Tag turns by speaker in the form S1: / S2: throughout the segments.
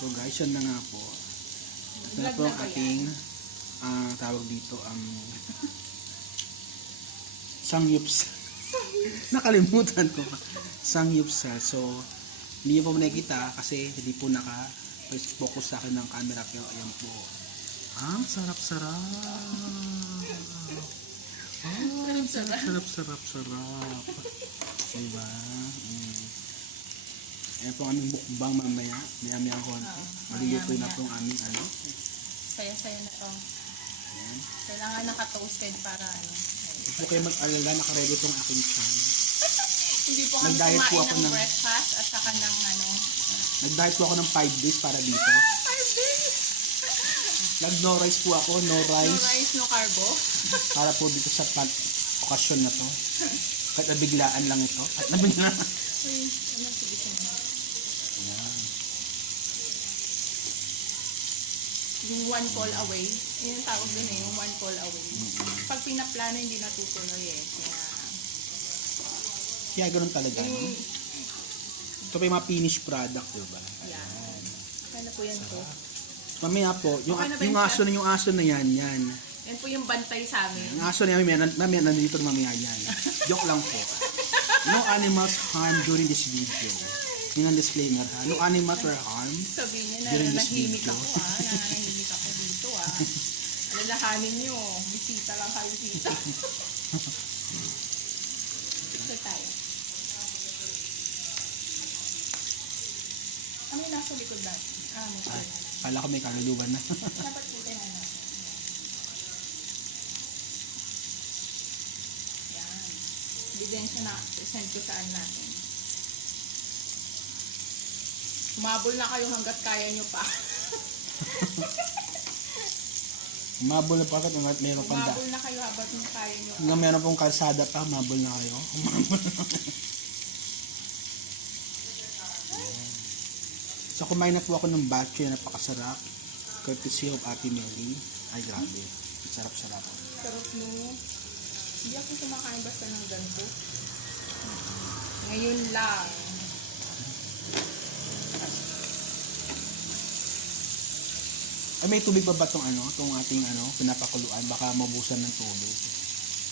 S1: So guys, yan na nga po. Ito na po ang ating ah, tawag dito ang sangyups. Nakalimutan ko. Sangyupsal. So, hindi niyo po nakikita kasi hindi po naka focus sa akin ng camera pero ayan po. Ang sarap-sarap. Ah, sarap, sarap, sarap, sarap. Diba? Ayan po ang aming mukbang mamaya. Maya-maya konti.
S2: Oo,
S1: Maluluto na ang aming ano.
S2: Saya-saya na to.
S1: Ayan.
S2: Kailangan naka-toasted para ano.
S1: Huwag po kayo mag-alala, nakaredy ang aking channel.
S2: Hindi po kami
S1: Nag-diet po
S2: kumain
S1: ako
S2: ng
S1: ng-
S2: breakfast at saka ng ano.
S1: Nag-diet po ako ng 5 days para dito.
S2: Five days!
S1: Nag-no rice po ako, no
S2: No
S1: rice.
S2: rice, no carbo.
S1: Para po dito sa pan okasyon na to. Kahit nabiglaan lang ito. At nabiglaan.
S2: Uy, ano, sige sige. Yung one call away. Yun yung tawag dun eh, yung one call away. Pag pinaplano, hindi natutuloy eh. Kaya,
S1: Kaya ganun talaga. No?
S2: yung,
S1: Ito pa yung mga finished product, diba?
S2: yan. Okay na po yan po.
S1: Mamaya po, yung,
S2: Okay na ba
S1: yung
S2: yun,
S1: aso na yung aso na yan, yan.
S2: Yan po yung bantay sa amin.
S1: Yung aso na yan, mamaya, mamaya nandito na mamaya yan. Joke lang po. No animals harmed during this video. Yung ang disclaimer ha. No animals were harmed.
S2: Sabihin niya na
S1: During this
S2: nanahimik
S1: video.
S2: ako ah. Ah. Alalahanin niyo. Bisita lang kayo dito. Ito tayo. Ano yung nasa likod natin? Ah, mo
S1: Ah, kala ko may kaluluban na.
S2: Dapat kita na natin. Yan. Ebidensya na send ko saan natin. Umabol na kayo hanggat kaya nyo pa.
S1: Mabol na pa ako, meron pang da.
S2: Umabol na kayo habang kaya nyo.
S1: Hanggang meron pong kalsada pa, mabol na kayo. Mabol na. so kumain na po ako ng batcho na napakasarap. Courtesy of Ate Mary. Ay grabe. Sarap-sarap.
S2: Sarap no. Hindi ako kumakain basta ng ganito. Ngayon lang.
S1: Ay may tubig pa ba tong ano? Tong ating ano, pinapakuluan. Baka mabusan ng tubig.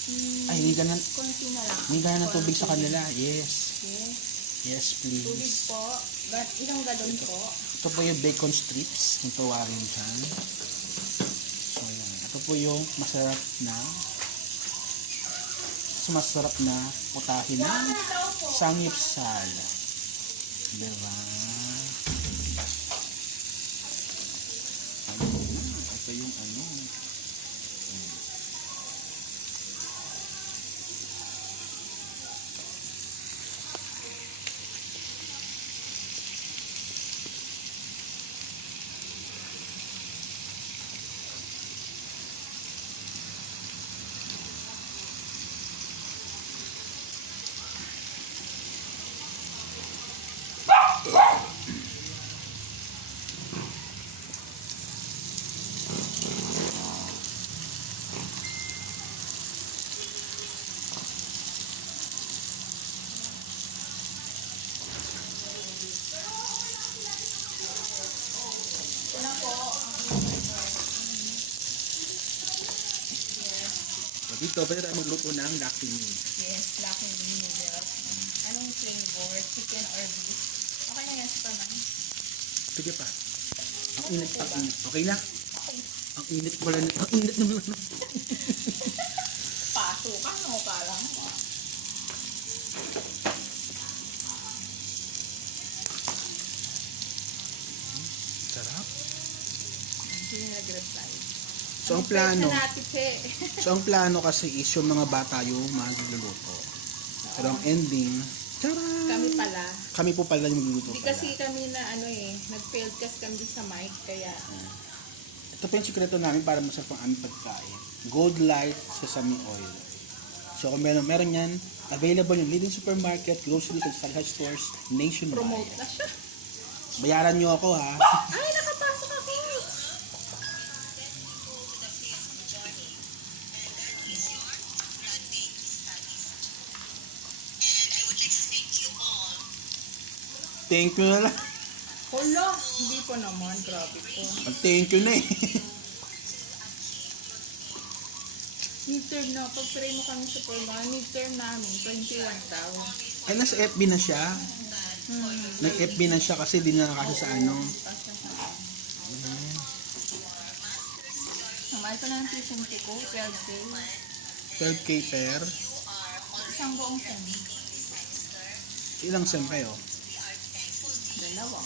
S2: Hmm,
S1: Ay, hindi ganun.
S2: konti na lang.
S1: Hindi ganun ng tubig sa kanila. Yes.
S2: Okay.
S1: Yes,
S2: Tubig
S1: please.
S2: po. But ilang galon po?
S1: Ito po yung bacon strips. Kung tawagin dyan. So, yan. Ito po yung masarap na masarap na putahin ng sangyupsal. Diba? Dito, pwede tayo magluto ng Me.
S2: Yes, bean noodles. Anong flavor? Chicken or beef? Okay na yan, Superman.
S1: Sige pa. Ang init, ang init. Okay na?
S2: Okay.
S1: Ang init pala. Ang init naman.
S2: Paso ka, no? Kala mo. ah.
S1: Sarap.
S2: Hindi nag-reply.
S1: So, ang plano, so, ang plano kasi is yung mga bata yung magluluto. Pero ang ending, tara!
S2: Kami pala.
S1: Kami po pala yung magluluto
S2: Hindi
S1: pala.
S2: kasi kami na ano eh, nag-failed kasi kami sa mic, kaya
S1: Ito po yung sikreto namin para masarap ang aming pagkain. Gold Light Sesame Oil. So kung meron, meron yan, available yung leading supermarket, grocery, and salsa stores nationwide.
S2: promote na siya.
S1: Bayaran nyo ako ha.
S2: Ay, nakapasok
S1: Thank you na lang.
S2: Hala, hindi pa naman. Grabe po.
S1: Thank you na eh.
S2: Midterm na. Pag pray mo kami sa forma, midterm namin, 21 daw.
S1: Ay, nasa FB na siya.
S2: Hmm.
S1: Nag-FB na siya kasi di na nakasya sa ano.
S2: Akin. Mahal pa lang ang tuition fee ko, 12K.
S1: 12k per.
S2: Isang buong sem.
S1: Ilang sem kayo?
S2: Dalawa.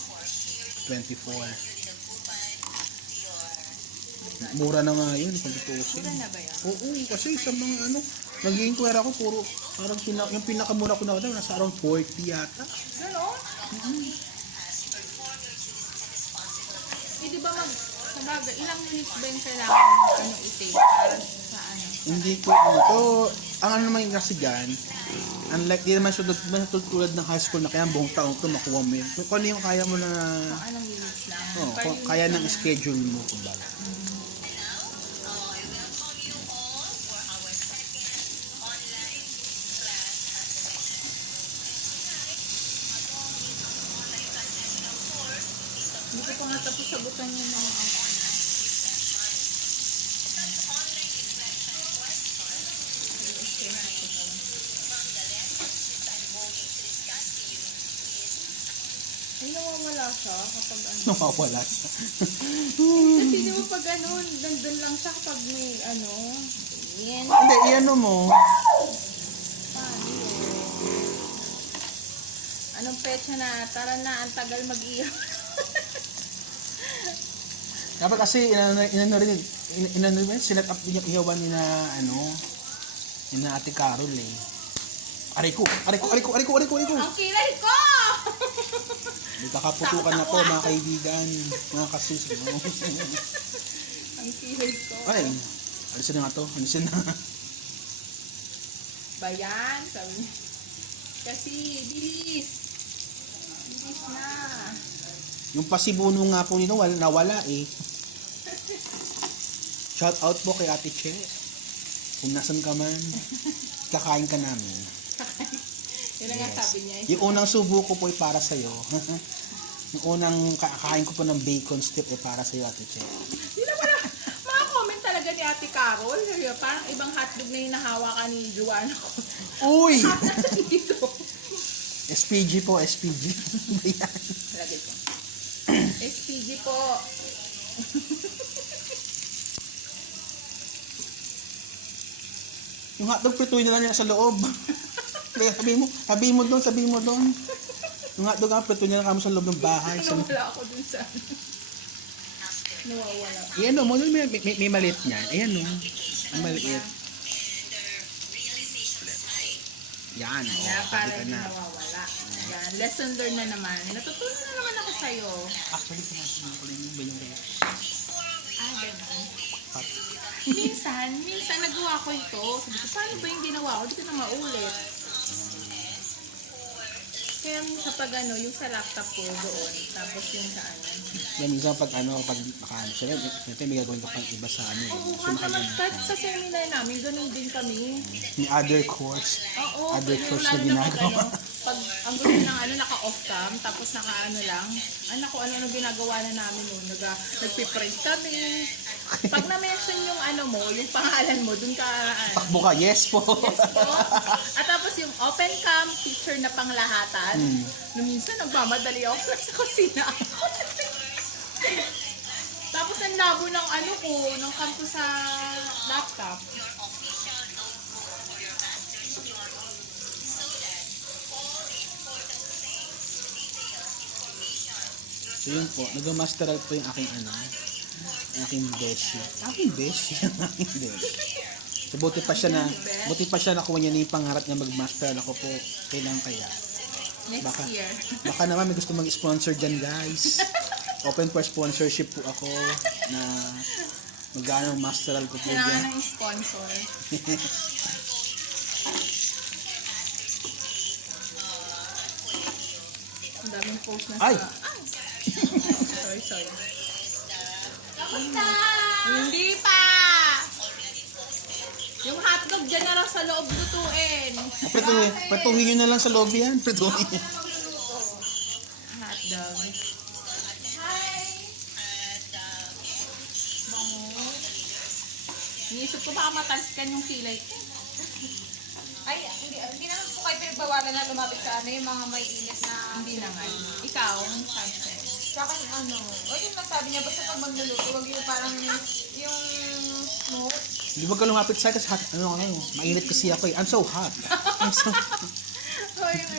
S1: 24. Mura na nga yun, kung tutusin.
S2: Mura na ba yan?
S1: Oo, kasi sa mga ano, naging kwera ko, puro, parang pina, yung pinakamura ko na daw, nasa around 40 yata.
S2: Ano? Eh, di ba mag... Sabagay, ilang minutes ba yung kailangan ano, i-take para sa ano?
S1: Hindi ko, ano, to, ang ano naman yung kasi dyan, unlike, di naman siya tulad ng high school na kaya buong taong to makuha mo yun. Kung ano yung kaya mo na,
S2: anong minutes lang.
S1: oh, kung kaya ng schedule mo, kumbaga.
S2: Hindi ko pa nga tapos sagutan yung mga ako. Ay, nawawala siya kapag ano.
S1: Nawawala siya.
S2: Kasi di ba pag ano, nandun lang siya kapag may ano. Yan.
S1: Hindi, iano mo,
S2: Paano yun? Anong petsa na? Tara na, ang tagal mag-iyak.
S1: Dapat kasi inano, inano rin, in- inano rin, sinet up din yung ihawan ni na, ano, ni na ate Carol eh. Aray ko, aray ko, aray ko, aray ko, aray ko, aray ko.
S2: ang kilay ko!
S1: Nagkakaputukan na po mga kaibigan, mga kasis. no?
S2: ang kilay ko.
S1: Ay, alisin na nga to, alisin na.
S2: Bayan, sabi niya. Kasi, bilis. Bilis na.
S1: Yung pasibuno nga po nito, wala, nawala eh. Shout out po kay Ate Che. Kung nasan ka man, kakain ka namin.
S2: Yun ang nga sabi niya.
S1: Yung unang subo ko po ay para sa'yo. yung unang kakain ko po ng bacon strip ay para sa'yo, Ate Che.
S2: Hindi na wala. Mga comment talaga ni Ate Carol. Parang ibang hotdog na yung nahawakan ni Joanna ko.
S1: Uy! SPG po, SPG.
S2: Lagay ko. SPG po.
S1: yung hotdog prituin na lang niya sa loob. Kaya sabihin mo, sabihin mo doon, sabihin mo doon. Hotdog nga, prituin na lang kamo sa loob ng bahay. Sa,
S2: Nawala ako dun sa... Nawawala.
S1: Ayan o, mo, may, may, may maliit niyan. Ayan o, ang maliit. Yan, o, oh,
S2: para
S1: ka na.
S2: nawawala. Yan. Lesson learned na naman. Natutunan na naman ako sa'yo.
S1: Actually, sinabi mo ko yung ba yung
S2: Ah, ganun. minsan, minsan nagawa ko ito. Sabi ko, paano ba yung ginawa ko? Hindi ko na maulit. Kaya sa pag ano, yung sa laptop ko doon, tapos yung sa ano.
S1: Yan, minsan pag ano, pag nakaano siya, siyempre may gagawin ka pang iba sa ano.
S2: Oo,
S1: So, makalimutan.
S2: kahit sa seminar namin, ganun din kami.
S1: May other course.
S2: Oo,
S1: Other
S2: yung
S1: course
S2: lalo
S1: na
S2: na pag
S1: ginagawa.
S2: ano, pag ang gusto ng ano, naka-off cam, tapos naka-ano lang, ay naku, ano ano ginagawa na namin noon, Nag, nagpiprint kami. Pag na-mention yung ano mo, yung pangalan mo, dun ka, ano,
S1: Takbo ka, yes po.
S2: yes po. At tapos yung open cam, picture na panglahatan.
S1: Hmm.
S2: Nung minsan, nagmamadali ako sa kusina. tapos ang labo ng ano ko, ng cam ko sa laptop.
S1: So yun po, nag-masteral po yung aking ano, aking beshi. Aking beshi, aking beshi. So buti pa siya na, buti pa siya nakuha niya na yung pangarap niya mag-masteral ako po. Kailan kaya?
S2: Next
S1: Baka.
S2: year.
S1: Baka naman may gusto mag-sponsor dyan guys. Open for sponsorship po ako na magkano masteral ko po
S2: Kailangan
S1: dyan.
S2: ng sponsor. Ang daming post na
S1: Ay!
S2: sa... sorry, hindi pa! Yung hotdog dyan na lang sa loob lutuin.
S1: Pretuhin, pretuhin nyo na lang sa loob yan. Pretuhin nyo.
S2: Hotdog. Iniisip ko baka matalskan yung kilay.
S3: Ay, hindi, hindi naman po kayo pinagbawalan na lumapit sa ano yung mga may inis na...
S2: Hindi naman. Ikaw, ang sunset.
S3: Sa akin, ano, o yung nasabi niya, basta pag magluluto, wag yung parang yung smoke.
S1: Hindi ba ka lumapit sa akin? Kasi ano, ano, mainit kasi ako eh. I'm so hot. I'm so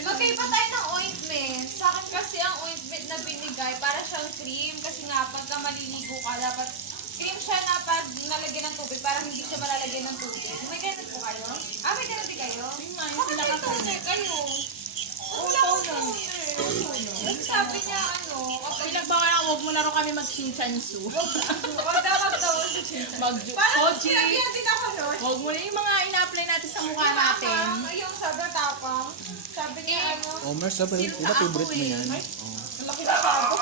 S3: Magkaiba tayo ng ointment. Sa akin kasi ang ointment na binigay, para siyang cream. Kasi nga, pagka maliligo ka, dapat cream siya na pag nalagyan ng tubig, parang hindi siya malalagyan ng tubig. May ganun po kayo? Ah, may ganun din kayo?
S2: Yung nga, yung
S3: Bakit may toner kayo? Wala ko toner. Kasi sabi niya, ano, kapag
S2: Pinagbawal ako, huwag mo na rin kami mag-chinchansu.
S3: Wag dapat daw sa
S2: mag
S3: Parang
S2: Koji.
S3: sinabihan din ako nun.
S2: Huwag mo na yung mga ina-apply natin sa mukha natin.
S3: parang Yung sobrang tapang. Sabi niya, ano,
S1: Oh, Mer, sabi, iba favorite mo
S2: eh.
S1: yan?
S3: Ang laki na sabo.